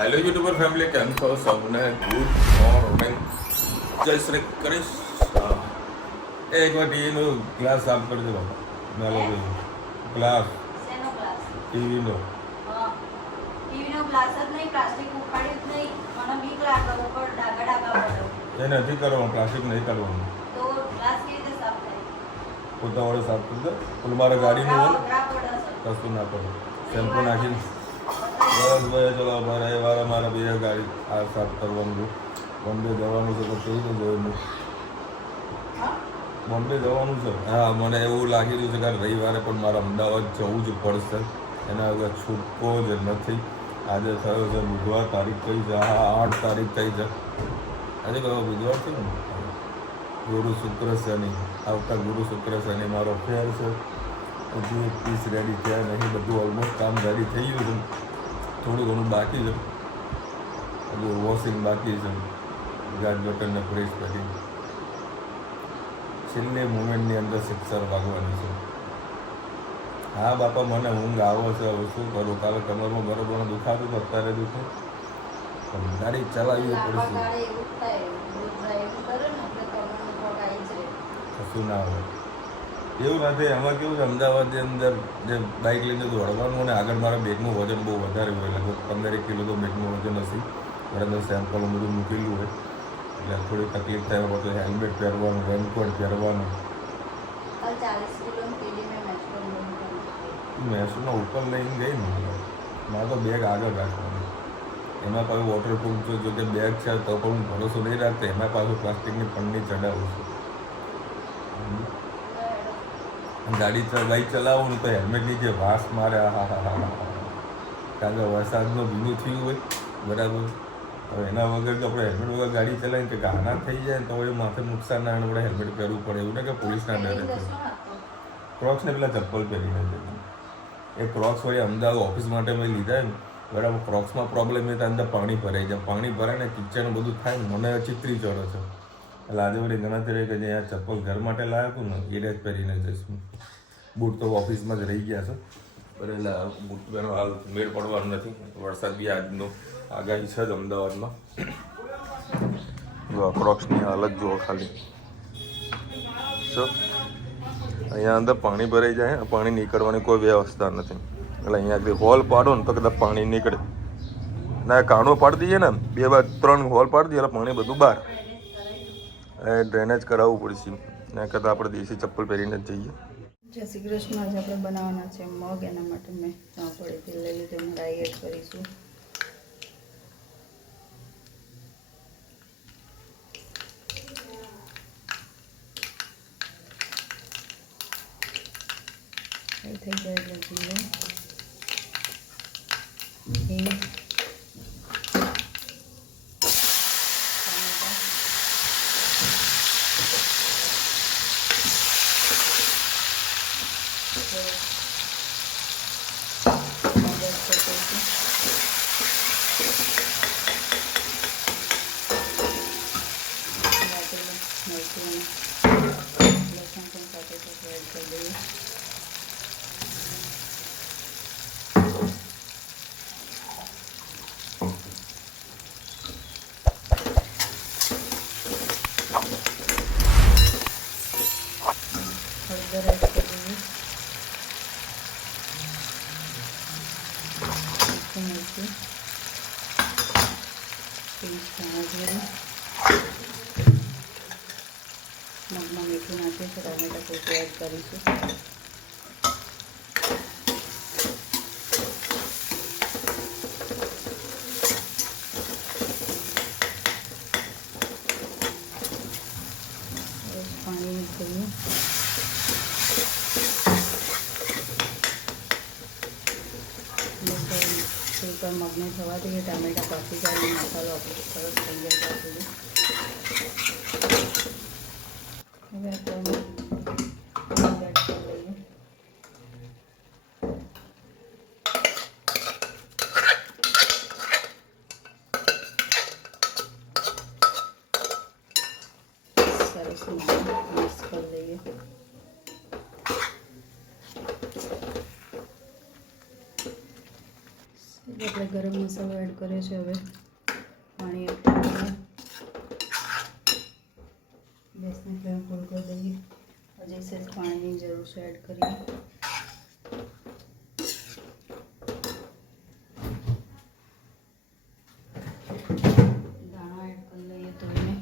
Hello YouTuber family, કેમ છો સૌને? ગુડ મોર્નિંગ, જય શ્રી કૃષ્ણ. એકવાર ટીવીનો ગ્લાસ સાફ કરી દો બાપા. મેલો ગ્લાસ ટીવીનો. એ નથી કરવાનું, પ્લાસ્ટિક નહીં કરવાનું. પોતાવાળો સાફ કરી દો. પેલું મારા ગાડીનું હોય ને, કશું ના કરો. શેમ્પુ નાખીને બસ ભાઈ, ચલો મારા એ વાળા મારા બીજા ગાડી આ સાફ કરવાનું છે. બોમ્બે જવાનું છે તો કેવી રીતે જવાનું? બોમ્બે જવાનું છે. હા, મને એવું લાગી રહ્યું છે કે રવિવારે પણ મારે અમદાવાદ જવું જ પડશે. એના વગર છૂટકો જ નથી. આજે થયો છે બુધવાર, તારીખ કઈ છે? હા, 8 તારીખ થઈ છે. આજે કયો બુધવાર છે ને? ગુરુ શુક્ર શનિ. આવતા ગુરુ શુક્ર શનિ મારો ફેર છે. હજુ એક પીસ રેડી થયા નહીં. બધું ઓલમોસ્ટ કામ રેડી થઈ ગયું છે. થોડું ઘણું બાકી છે. હજુ વોશિંગ બાકી છે. ગાર્ડ બટનને પ્રેસ કરી છેલ્લે મુમેન્ટની અંદર સિક્સર વાગવાની છે. હા બાપા, મને ઊંઘ આવો છે. હવે શું કરું? કાલે કમરમાં બરોબર દુખાતું તો અત્યારે દુખે. પણ ગાડી ચલાવવી પડશે. કશું ના હોય એવું નથી. એમાં કેવું છે, અમદાવાદની અંદર જે બાઇક લઈને દોડવાનું અને આગળ મારા બેગનું વજન બહુ વધારે હોય. લગભગ 15 કિલો તો બેગનું વજન હશે. મારા અંદર સેમ્પલ બધું મૂકેલું હોય એટલે થોડી તકલીફ થાય. પછી હેલ્મેટ પહેરવાનું, રેનકોટ પહેરવાનું. મહેસૂલના ઉપર લઈને ગઈ ને, મારે તો બેગ આગળ રાખવાનું. એમાં પાછું વોટરપ્રૂફ જો કે બેગ છે તો પણ હું ભરોસો નહીં રાખતો. એમાં પાછું પ્લાસ્ટિકની પન્ની ચડાવું છું. ગાડી બાઇક ચલાવું ને તો હેલ્મેટ નીચે વાસ મારે. હા હા હા હા. કારણ કે વરસાદનું ભીનું થયું હોય બરાબર. હવે એના વગર જો આપણે હેલ્મેટ વગર ગાડી ચલાવીને કે આના થઈ જાય ને તો એ માથે નુકસાન ના આપણે હેલ્મેટ પહેરવું પડે. એવું ને કે પોલીસના ડરે છે. ક્રોક્સને પેલા ચપ્પલ પહેરીને જઈએ. એ ક્રોક્સ વળી અમદાવાદ ઓફિસ માટે મેં લીધા ને બરાબર. ક્રોક્સમાં પ્રોબ્લેમ એ અંદર પાણી ભરાઈ જાય. પાણી ભરાય ને કિચન બધું થાય ને મને ચિત્રી ચડે છે. એટલે આજે બધી ગણતરી રહી કે જે આ ચપ્પલ ઘર માટે લાવ્યો હતું ને એ જ પહેરીને જઈશું. બૂટ તો ઓફિસમાં જ રહી ગયા છે. પણ એટલે બૂટ પહેરવાનો હાલ મેળ પડવાનું નથી. વરસાદ બી આજનો આગાહી છે જ અમદાવાદમાં. જો ક્રોક્સની હાલત જુઓ ખાલી. શું અહીંયા અંદર પાણી ભરાઈ જાય, પાણી નીકળવાની કોઈ વ્યવસ્થા નથી. એટલે અહીંયા આગળ હોલ પાડો ને તો કદાચ પાણી નીકળે. ના, કાણો પાડી દઈએ ને, 2-3 હોલ પાડી દઈએ એટલે પાણી બધું બહાર. એ ડ્રેનેજ કરાવવું પડશે. એના કરતાં આપણે દેશી ચપ્પલ પહેરીને જ જઈએ. જય શ્રી કૃષ્ણ. આજે આપણે બનાવવાના છે મગ. એના માટે મેં ચોપડીથી લઈ લીધું. રાઈ એડ કરીશું. એ થઈ જાય એટલે જીરું, હિંગ, લસણ પણ સાથે સાથે એડ કરી દઈએ. હળદર એડ કરી દઈએ. મીઠું મરચું, પેસ્ટ ધાણા જીરું. મગમાં મીઠું નાખ્યું છે. ટામેટા પૂરતું એડ કરીશું. પાણી નીકળ્યું. ઉપર મગને થવા દઈએ. ટામેટા પાકી જાય. મસાલો આપણે સરસ થઈ જાય ત્યાં સુધી. હવે આપણે એડ કરી લઈએ. સરસ મિક્સ કરી દઈએ. આપણે ગરમ મસાલો એડ કર્યો છે. હવે પાણી એડ કરીએ. ગેસની ફ્લેમ ફૂલ કરી દઈએ. હજી સહેજ પાણીની જરૂર છે, એડ કરીએ. દાણા એડ કરી લઈએ ધોઈને.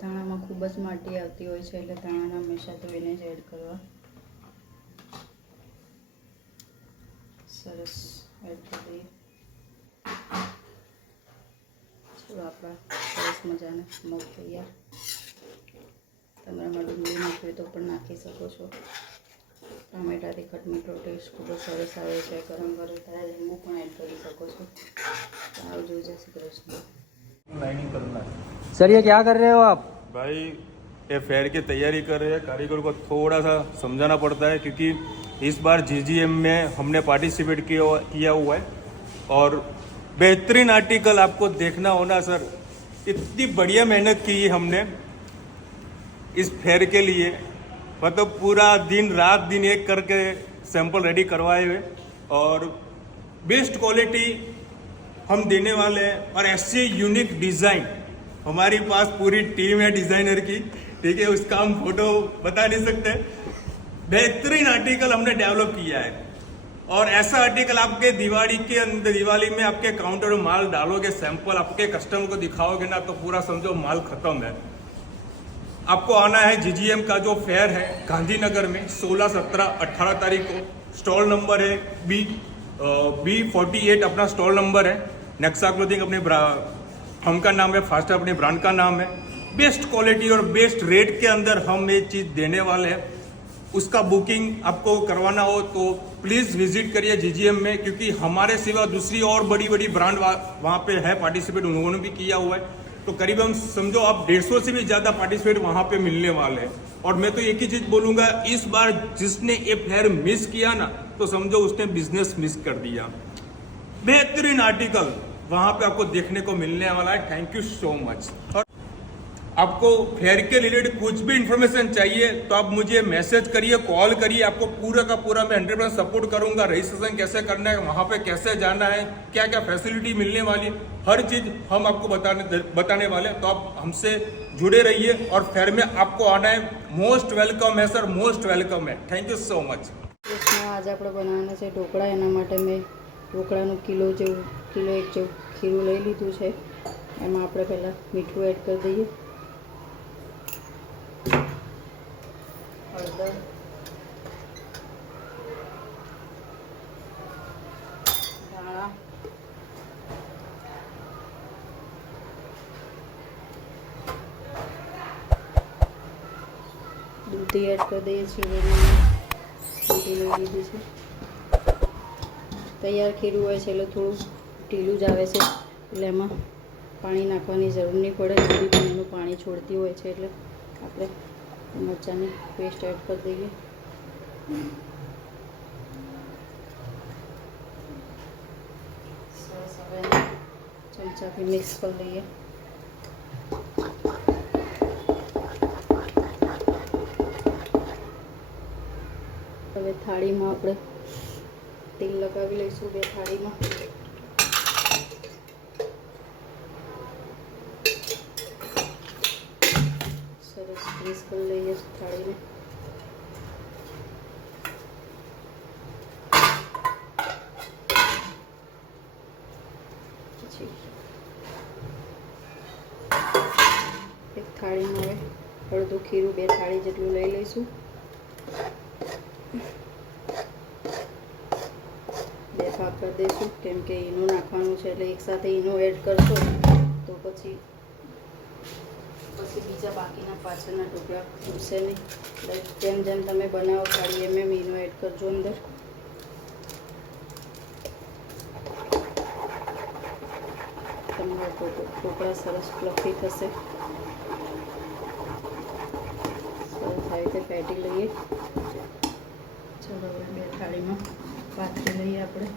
ધાણામાં ખૂબ જ માટી આવતી હોય છે, એટલે ધાણાના હંમેશા ધોઈને જ એડ કરવા. સરસ એડ કરી દઈએ. ચલો આપણા સરસ મજાના મગ તૈયાર. તમારામાં ડુંગળી નાખવી તો પણ નાખી શકો છો. ટામેટાથી ખટમીઠો ટેસ્ટ ખૂબ જ સરસ આવે છે. ગરમ ગરમ થાય લીંબુ પણ એડ કરી શકો છો. આવજો. જય શ્રી કૃષ્ણ. लाइनिंग करना है सर ये क्या कर रहे हो आप? भाई, ये फेयर की तैयारी कर रहे हैं. कारीगर को थोड़ा सा समझाना पड़ता है क्योंकि इस बार जीजीएम में हमने पार्टिसिपेट किया हुआ है और बेहतरीन आर्टिकल आपको देखना होना सर. इतनी बढ़िया मेहनत की है हमने इस फेयर के लिए. मतलब पूरा दिन रात दिन एक करके सैंपल रेडी करवाए हुए और बेस्ट क्वालिटी हम देने वाले हैं. और ऐसे यूनिक डिज़ाइन हमारी पास पूरी टीम है डिज़ाइनर की, ठीक है. उसका हम फोटो बता नहीं सकते. बेहतरीन आर्टिकल हमने डेवलप किया है और ऐसा आर्टिकल आपके दिवाली के अंदर, दिवाली में आपके काउंटर में माल डालोगे, सैंपल आपके कस्टमर को दिखाओगे ना, तो पूरा समझो माल खत्म है. आपको आना है जीजीएम का जो फेयर है गांधीनगर में 16, 17, 18 तारीख को. स्टॉल नंबर है B48 अपना स्टॉल नंबर है. नेक्सा क्लोथिंग अपनी हम का नाम है, फास्टर अपनी ब्रांड का नाम है. बेस्ट क्वालिटी और बेस्ट रेट के अंदर हम ये चीज़ देने वाले हैं. उसका बुकिंग आपको करवाना हो तो प्लीज़ विजिट करिए जीजीएम में, क्योंकि हमारे सिवा दूसरी और बड़ी बड़ी ब्रांड वहाँ पे है पार्टिसिपेट, उन्होंने भी किया हुआ है. तो करीब हम समझो आप 150 से भी ज़्यादा पार्टिसिपेट वहाँ पे मिलने वाले हैं. और मैं तो एक ही चीज़ बोलूँगा, इस बार जिसने ये फेयर मिस किया ना, तो समझो उसने बिजनेस मिस कर दिया. बेहतरीन आर्टिकल वहाँ पे आपको देखने को मिलने वाला है. Thank you so much. और आपको फेयर के रिलेटेड कुछ भी इन्फॉर्मेशन चाहिए तो आप मुझे मैसेज करिए, कॉल करिए. आपको पूरा का पूरा मैं 100% सपोर्ट करूंगा. रजिस्ट्रेशन कैसे करना है, वहाँ पे कैसे जाना है, क्या क्या फैसिलिटी मिलने वाली है, हर चीज़ हम आपको बताने वाले हैं. तो आप हमसे जुड़े रहिए और फेयर में आपको आना है. मोस्ट वेलकम है सर, मोस्ट वेलकम है. Thank you so much. आज આપણે બનાવવાના છે ઢોકળા. એના માટે મેં ઢોકળાનું કિલો એક જેવું ખીરું લઈ લીધું છે. એમાં આપણે પહેલાં મીઠું એડ કરી દઈએ, હળદર, ધાણા, દૂધી એડ કરી દઈએ છીએ. દૂધી લઈ લીધી છે. તૈયાર ખીરું હોય છે એટલે થોડું ઢીલું જ આવે છે, એટલે એમાં પાણી નાખવાની જરૂર નહીં પડે. દૂધી પણ એનું પાણી છોડતી હોય છે, એટલે આપણે મરચાંની પેસ્ટ એડ કરી દઈએ. સરસ હવે ચમચાથી મિક્સ કરી લઈએ. હવે થાળીમાં આપણે તેલ લગાવી લઈશું. બે થાળીમાં સરસ ગ્રીસ કરી લઈએ થાળીને. પછી એક થાળીમાં હવે અડધું ખીરું, બે થાળી જેટલું લઈ લઈશું. બે ભાગ કરી દઈશું, કેમ કે ઈનો નાખવાનું છે, એટલે એકસાથે ઈનો એડ કરશો તો પછી બીજા બાકીના પાછળના ટુકડા ખૂટશે નહીં. એટલે જેમ જેમ તમે બનાવો થાળી એમ ઈનો એડ કરજો અંદર. તમારા ઢોકળા સરસ ફ્લફી થશે. સરસ આવી રીતે ફેટી લઈએ. ચલો હવે બે થાળીમાં પાથરી લઈએ આપણે.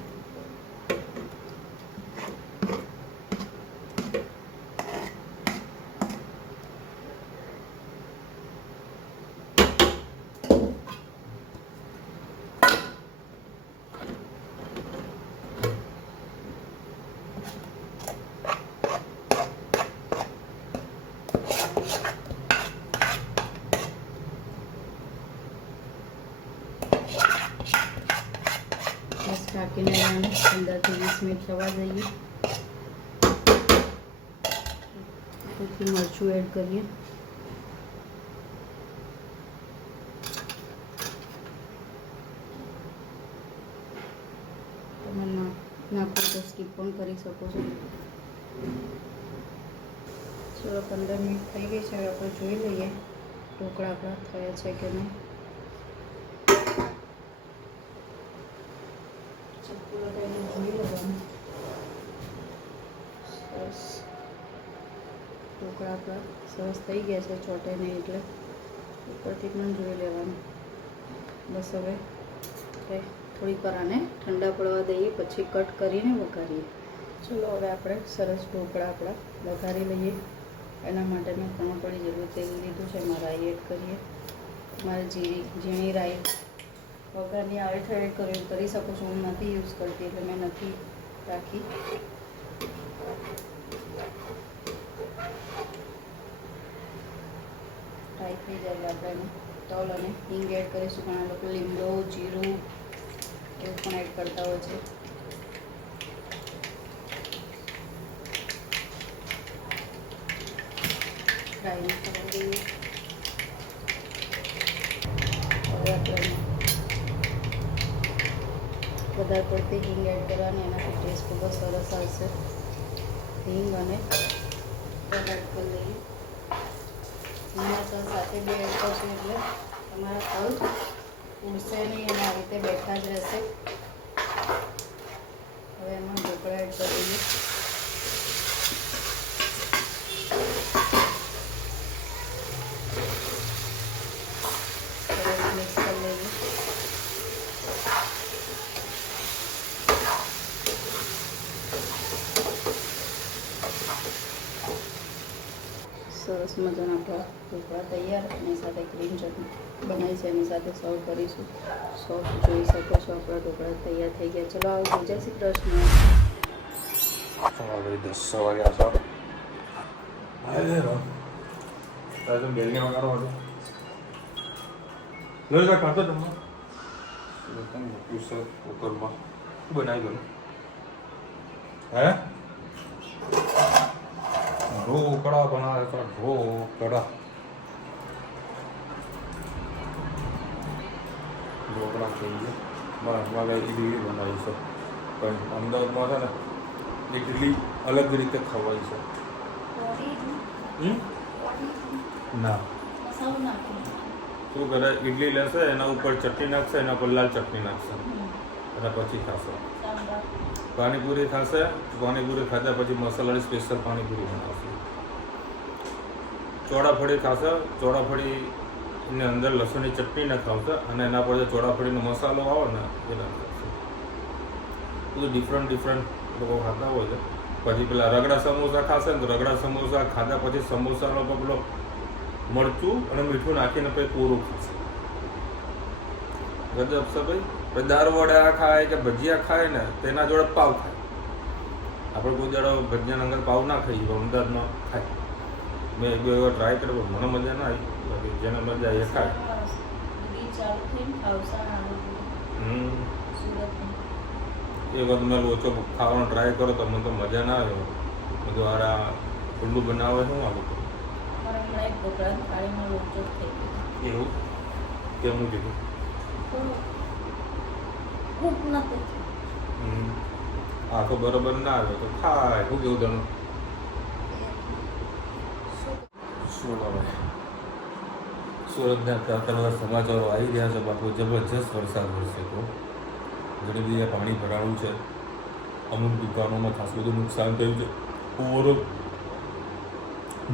બસ ઢાંકીને 15 થી 20 મિનિટ થવા દઈએ. પછી મરચું એડ કરીએ. તમે નાખો તો સ્કીપ પણ કરી શકો છો. ચલો 15 મિનિટ થઈ ગઈ છે. હવે આપણે જોઈ લઈએ ઢોકળા આપણા થયા છે કે નહીં. ચક્કુ લગાવીને જોઈ લેવાનું. સરસ ઢોકળા આપણા સરસ થઈ ગયા છે, ચોટે નહીં એટલે ઉપરથી પણ જોઈ લેવાનું. બસ હવે થોડીક વાર આને ઠંડા પડવા દઈએ, પછી કટ કરીને વઘારીએ. ચલો હવે આપણે સરસ ઢોકળા આપણા વઘારી લઈએ. એના માટે મેં 3 પડી જેટલું તેલ લીધું છે. એમાં રાઈ એડ કરીએ. મારે ઝીણી રાઈ વઘારની આવે તો એડ કરી શકો છો. હું નથી યુઝ કરતી એટલે મેં નથી રાખી. ફ્રાય થઈ જાય એટલે આપણે તલ અને હિંગ એડ કરીશું. ઘણા લોકો લીમડો, જીરું એવું પણ એડ કરતા હોય છે. ફ્રાય કરી દઈએ. હવે આપણે વધારે પડતી હિંગ એડ કરવાની, એનાથી ટેસ્ટ ખૂબ જ સરસ આવશે. હિંગ અને તલ એડ કરી લઈએ. હિંગના તલ સાથે બે એડ કરશું એટલે તમારા તલ ઉડશે નહીં અને આ રીતે બેઠા જ રહેશે. હવે એમાં ઢોકળા એડ કરી દઈએ. સરસ મિક્સ કરી લઈએ. સરસ મજાના આપણા ઢોકળા તૈયાર. એની સાથે ગ્રીન ચટણી બનાવી છે, એની સાથે સર્વ કરીશું. સોફ્ટ જોઈ શકો છો આપણા ઢોકળા તૈયાર થઈ ગયા. ચલો આવજો. જય શ્રી કૃષ્ણ. હવે 10 વાગ્યા છો. તારે બેલને વગાડો હતો. લઈ જા ખાતો તમે મૂક્યું છે કુકરમાં. શું બનાવી દો હે? ઢોકળા બનાવે તો ઢોકળા જોઈએ. મારે ઇડલી બનાવી છે, પણ અમદાવાદમાં છે ને ઇડલી અલગ રીતે ખવાય છે. ના શું કરે, ઇડલી લેશે, એના ઉપર ચટણી નાખશે, એના પર લાલ ચટણી નાખશે અને પછી ખાશે. પાણીપુરી ખાશે, પાણીપુરી ખાધા પછી મસાલાની સ્પેશિયલ પાણીપુરી બનાવશે. ચોળાફળી ખાશે, ચોળાફળીની અંદર લસણની ચટણી નાખાવશે અને એના પર જે ચોળાફળીનો મસાલો આવે ને એ નાખાવશે. બધું ડિફરન્ટ લોકો ખાતા હોય છે. પછી પેલા રગડા સમોસા ખાશે ને તો રગડા સમોસા ખાધા પછી સમોસાનો પેલો મરચું અને મીઠું નાખીને પછી પૂરું ખાશે. ગજબ છે ભાઈ. પછી દાળ વડા ખાય કે ભજીયા ખાય ને તેના જોડે પાવ ખાય. આપણે કોઈ દાડો ભજીયાના અંદર પાવ ના ખાઈએ, પણ અમદાવાદમાં ખાય. મેં એક બે વાર ટ્રાય કર્યો, મને મજા ના આવી. બાકી જેને મજા આવે એ ખાય. એ વખત મેં લોચો ખાવાનો ટ્રાય કરો તો મને તો મજા ના આવ્યો. બધું હારા ખુલ્લું બનાવે શું આ બધું એવું કેમનું કીધું? આખો બરોબર ના આવ્યો તો ખાય. શું કેવું તને? શું હવે સુરતના તાત્કાલિક સમાચારો આવી રહ્યા છે. બાપુ જબરજસ્ત વરસાદ વરસે તો ઘણી બધી પાણી ભરાણું છે. અમુક દુકાનોમાં ખાસ બધું નુકસાન થયું છે. ઓવરઓલ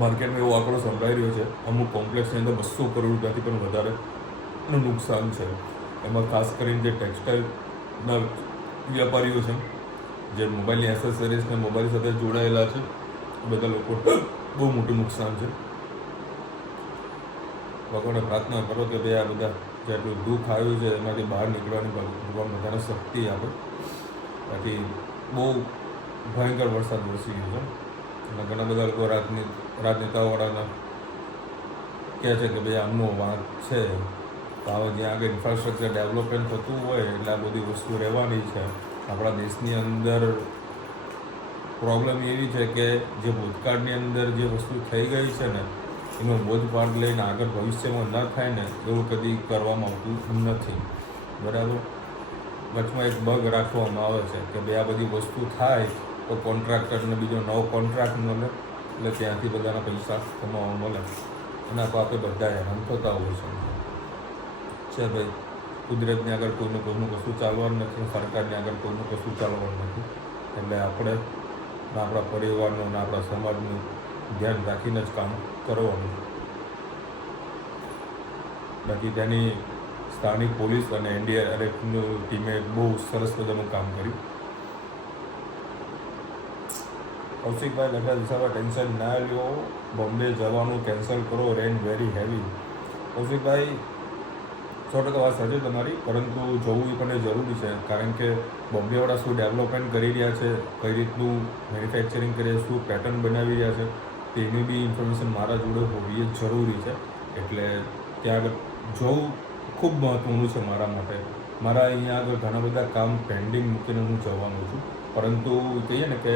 માર્કેટમાં એવો આંકડો સંભળાઈ રહ્યો છે અમુક કોમ્પ્લેક્સની અંદર 200 કરોડ રૂપિયાથી પણ વધારેનું નુકસાન છે. એમાં ખાસ કરીને જે ટેક્સટાઇલના વેપારીઓ છે, જે મોબાઈલની એસેસરીઝ ને મોબાઈલ સાથે જોડાયેલા છે, બધા લોકો બહુ મોટું નુકસાન છે. ભગવાનને પ્રાર્થના કરો કે ભાઈ આ બધા જેટલું દુઃખ આવ્યું છે એમાંથી બહાર નીકળવાની ભગવાન બધાને શક્તિ આપે. બાકી બહુ ભયંકર વરસાદ વરસી ગયો છે. અને ઘણા બધા લોકો રાજનેતાવાળાના કહે છે કે ભાઈ આમનો વાંક છે, તો હવે જ્યાં આગળ ઇન્ફ્રાસ્ટ્રક્ચર ડેવલપમેન્ટ થતું હોય એટલે આ બધી વસ્તુ રહેવાની છે. આપણા દેશની અંદર પ્રોબ્લેમ એવી છે કે જે ભૂતકાળની અંદર જે વસ્તુ થઈ ગઈ છે ને એનો બોધપાઠ લઈને આગળ ભવિષ્યમાં ન થાય ને એવું કદી કરવામાં આવતું નથી. બરાબર. વચમાં એક બગ રાખવામાં આવે છે કે ભાઈ આ બધી વસ્તુ થાય તો કોન્ટ્રાક્ટરને બીજો નવો કોન્ટ્રાક્ટ મળે એટલે ત્યાંથી બધાના પૈસા કમાવા મળે અને આપણે બધા હેરાન થતા હોય છે ભાઈ. કુદરતની આગળ કોઈનું કશું ચાલવાનું નથી, સરકારની આગળ કોઈનું કશું ચાલવાનું નથી. એટલે આપણે આપણા પરિવારનું અને આપણા સમાજનું ધ્યાન રાખીને જ કામ કરવાનું. બાકી ત્યાંની સ્થાનિક પોલીસ અને NDRFની ટીમે બહુ સરસ મજાનું કામ કર્યું. કૌશિકભાઈ લખા દિશામાં ટેન્શન ના લ્યો, બોમ્બે જવાનું કેન્સલ કરો, રેન વેરી હેવી. કૌશિકભાઈ 100% વાત સાચી તમારી, પરંતુ જોવું એ પણ જરૂરી છે. કારણ કે બોમ્બેવાળા શું ડેવલપમેન્ટ કરી રહ્યા છે, કઈ રીતનું મેન્યુફેક્ચરિંગ કરે, શું પેટર્ન બનાવી રહ્યા છે, તેની બી ઇન્ફોર્મેશન મારા જોડે હોવી એ જરૂરી છે. એટલે ત્યાં આગળ જોવું ખૂબ મહત્ત્વનું છે મારા માટે. મારા અહીંયા આગળ ઘણા બધા કામ પેન્ડિંગ મૂકીને હું જવાનો છું, પરંતુ કહીએ ને કે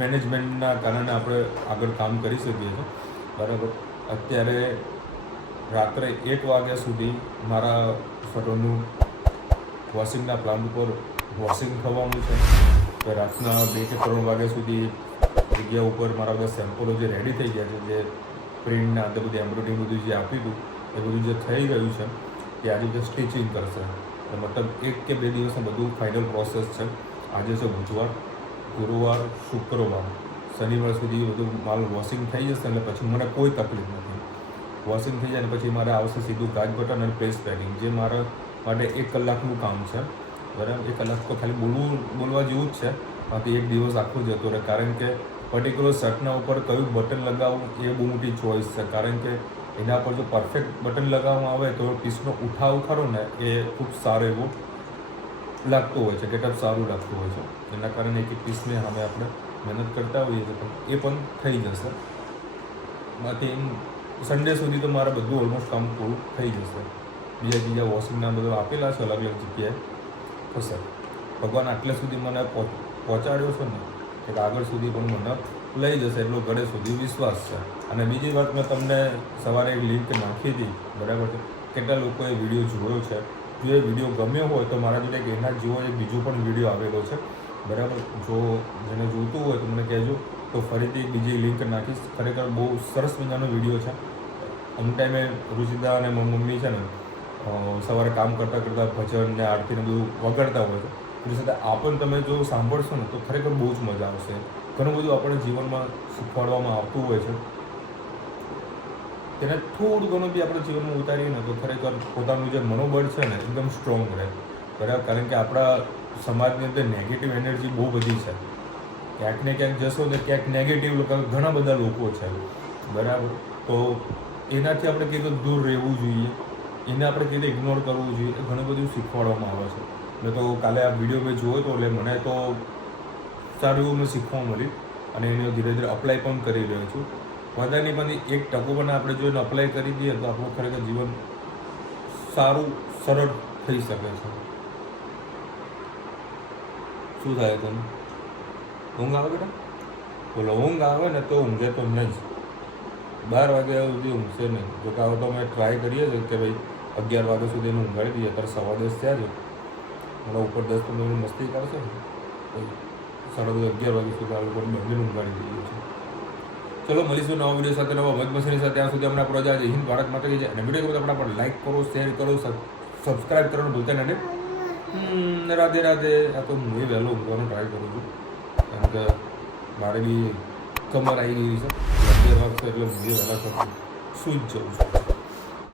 મેનેજમેન્ટના કારણે આપણે આગળ કામ કરી શકીએ છીએ. બરાબર. અત્યારે રાત્રે 1 વાગ્યા સુધી મારા શટરનું વોશિંગના પ્લાન્ટ ઉપર વોશિંગ થવાનું છે. તો રાતના 2 કે 3 વાગ્યા સુધી જગ્યા ઉપર મારા બધા સેમ્પલો જે રેડી થઈ ગયા છે, જે પ્રિન્ટના અંદર બધી એમ્બ્રોઇડરી બધું જે આપ્યું હતું એ બધું જે થઈ ગયું છે તે આજે જે સ્ટિચિંગ કરશે. મતલબ 1 કે 2 દિવસમાં બધું ફાઇનલ પ્રોસેસ છે. આજે છે બુધવાર, ગુરુવાર, શુક્રવાર, શનિવાર સુધી બધું માલ વોશિંગ થઈ જશે. એટલે પછી મને કોઈ તકલીફ નથી. વોશિંગ થઈ જાય ને પછી મારે આવશે સીધું કાચ બટન અને પ્રેસ પેકિંગ, જે મારા માટે 1 કલાકનું કામ છે. બરાબર. 1 કલાક તો ખાલી બોલવા જેવું જ છે, બાકી 1 દિવસ આખો જતો રહે. કારણ કે પર્ટિક્યુલર શર્ટના ઉપર કયું બટન લગાવવું એ બહુ મોટી ચોઈસ છે. કારણ કે એના પર જો પરફેક્ટ બટન લગાવવામાં આવે તો પીસનો ઉઠાવ ખરો ને એ ખૂબ સારો એવો લાગતો હોય છે, ગેટઅપ સારું લાગતું હોય છે. એના કારણે એક પીસને સામે આપણે મહેનત કરતા હોઈએ છીએ, પણ એ પણ થઈ જશે. બાકી સન્ડે સુધી તો મારે બધું ઓલમોસ્ટ કામ પૂરું થઈ જશે. બીજા વોશિંગના બધું આપેલા છે અલગ અલગ જગ્યાએ થશે. ભગવાન આટલે સુધી મને પહોંચાડ્યો છે ને કે આગળ સુધી પણ મને લઈ જશે એટલો ઘરે સુધી વિશ્વાસ છે. અને બીજી વાત, મેં તમને સવારે એક લિંક નાખી હતી. બરાબર છે. કેટલા લોકોએ વિડીયો જોયો છે. જો એ વિડીયો ગમ્યો હોય તો મારા જોડે એના જેવો એક બીજો પણ વિડીયો આવેલો છે. બરાબર. જો જેને જોઈતું હોય તો મને કહેજો, તો ફરીથી બીજી લિંક નાખીશ. ખરેખર બહુ સરસ મજાનો વિડીયો છે. અમુક ટાઈમે રુચિતા અને મમ્મી છે ને સવારે કામ કરતાં ભજન ને આરતીને બધું વગાડતા હોય છે. એની સાથે આ પણ તમે જો સાંભળશો ને તો ખરેખર બહુ જ મજા આવશે. ઘણું બધું આપણે જીવનમાં શીખવાડવામાં આવતું હોય છે. તેને થોડું ઘણું બી આપણે જીવનમાં ઉતારીએ ને તો ખરેખર પોતાનું જે મનોબળ છે ને એકદમ સ્ટ્રોંગ રહે. બરાબર. કારણ કે આપણા સમાજની અંદર નેગેટિવ એનર્જી બહુ બધી છે. ક્યાંક ને ક્યાંક જશો ને ક્યાંક નેગેટિવ ઘણા બધા લોકો છે. બરાબર. તો એનાથી આપણે કીધું દૂર રહેવું જોઈએ, એને આપણે કીધું ઇગ્નોર કરવું જોઈએ. એ ઘણું બધું શીખવાડવામાં આવે છે. એટલે તો કાલે આ વિડીયો મેં જોયો હતો એટલે મને તો સારું એવું મેં શીખવા મળ્યું અને એને ધીરે ધીરે અપ્લાય પણ કરી રહ્યો છું. વધારેની પણ 1% પણ આપણે જો એને અપ્લાય કરી દઈએ તો આપણું ખરેખર જીવન સારું સરળ થઈ શકે છે. શું થાય તમને? ઊંઘ આવે બેટા? બોલો, ઊંઘ આવે ને તો ઊંઘે તો નહીં જ. 12 વાગ્યા સુધી ઊંઘશે નહીં. જો કે હવે તો અમે ટ્રાય કરીએ છીએ કે ભાઈ 11 વાગ્યા સુધી એને ઊંઘાડી દઈએ. અત્યારે 10:15 થયા છે. મારા ઉપર 10-15 મિનિટ મસ્તી કરશે ને તો 11:30 વાગ્યા સુધી આ લોકો બંને ઊંઘાડી દઈએ છીએ. ચલો મળીશું નવા વિડીયો સાથે, નવા મગમસીની સાથે. ત્યાં સુધી અમને આપણો જાય હિન્દ ભારત માટે છે. અને વિડીયો આપણા પર લાઈક કરો, શેર કરો, સબસ્ક્રાઈબ કરવાનું ભૂલતા નથી. રાધે રાધે. આ તો હું વહેલો ઊંઘવાનો ટ્રાય કરું છું કારણ કે મારે બી કમર આવી ગઈ છે. 11 વાગશે એટલે હું વહેલા સુઈ જ જાઉં છું.